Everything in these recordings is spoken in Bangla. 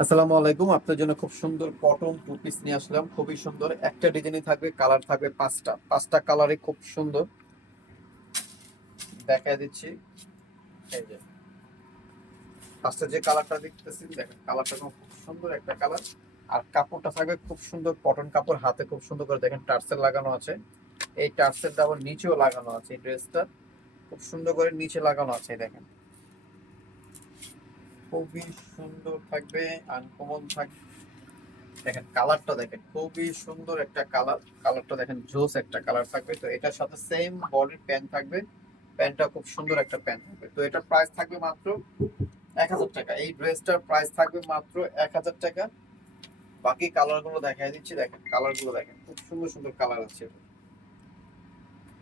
আসসালামু আলাইকুম, আপনার জন্য খুব সুন্দর কটন টু পিস নিয়ে আসলাম, খুবই সুন্দর। একটা ডিজাইনই থাকবে কালার থাকবে পাঁচটা। পাঁচটা কালারে খুব সুন্দর। দেখা দিচ্ছি। এই যে। ফার্স্টে যে কালারটা দেখতেছি, দেখেন কালারটা খুব সুন্দর একটা কালার আর কাপড়টা থাকবে খুব সুন্দর কটন কাপড় হাতে খুব সুন্দর করে দেখেন, টার্সেল লাগানো আছে। এই টার্সেলটা আবার নিচেও লাগানো আছে এই ড্রেসটা খুব সুন্দর করে নিচে লাগানো আছে দেখেন। খুবই সুন্দর থাকবে আনকমন থাকবে দেখেন কালারটা দেখেন, খুবই সুন্দর একটা কালার কালারটা দেখেন জোস একটা কালার থাকবে। তো এটার সাথে সেম বডির প্যান্ট থাকবে প্যান্টটা খুব সুন্দর একটা প্যান্ট থাকবে। তো এটার প্রাইস থাকবে মাত্র এক হাজার টাকা। এই ড্রেসটার প্রাইস থাকবে মাত্র এক হাজার টাকা। বাকি কালারগুলো দেখাই দিচ্ছি, দেখেন কালারগুলো দেখেন, খুব সুন্দর সুন্দর কালার আছে।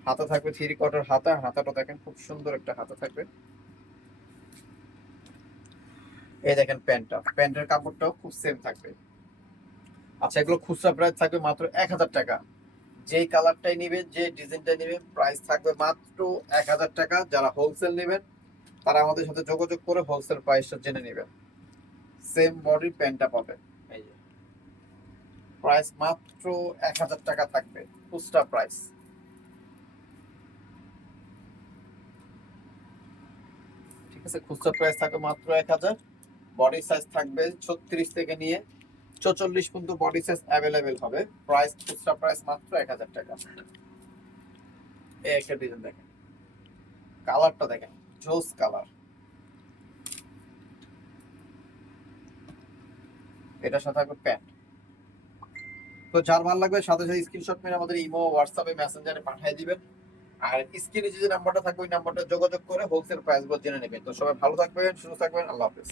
হাতা থাকবে থ্রি কোয়ার্টার হাতা, হাতাটা দেখেন খুব সুন্দর একটা হাতা থাকবে। এই দেখেন প্যান্টটা। প্যান্টের কাপড়টাও খুব সেম থাকবে। আচ্ছা এগুলো খুচরা প্রাইস থাকবে মাত্র এক হাজার টাকা। যেই কালারটাই নেবেন যে ডিজাইনটাই নেবেন প্রাইস থাকবে মাত্র এক হাজার টাকা। যারা হোলসেল নেবেন, তারা আমাদের সাথে যোগাযোগ করে হোলসেল প্রাইসটা জেনে নেবেন। সেম বডির প্যান্টটা পাবেন এই যে। প্রাইস মাত্র এক হাজার টাকা থাকবে, খুচরা প্রাইস ঠিক আছে, খুচরা প্রাইস থাকবে মাত্র এক হাজার। বডি সাইজ থাকবে ছত্রিশ থেকে নিয়ে চৌচল্লিশ পর্যন্ত বডি সাইজ অ্যাভেলেবেল হবে। প্রাইস খুচরা প্রাইস মাত্র এক হাজার টাকা। এই একটা ডিজাইন দেখেন। কালারটা দেখেন, জোস কালার এটার সাথে থাকবে প্যান্ট তো যার ভালো লাগবে সাথে সাথে স্ক্রিনশট মেরে আমাদের ইমো হোয়াটসঅ্যাপে মেসেঞ্জারে পাঠিয়ে দিবেন। আর স্ক্রিনে যে নাম্বারটা থাকবে ওই নাম্বারটা যোগাযোগ করে হোলসেল প্রাইস জেনে নেবেন। তো সবাই ভালো থাকবেন, সুস্থ থাকবেন, আল্লাহ হাফেজ।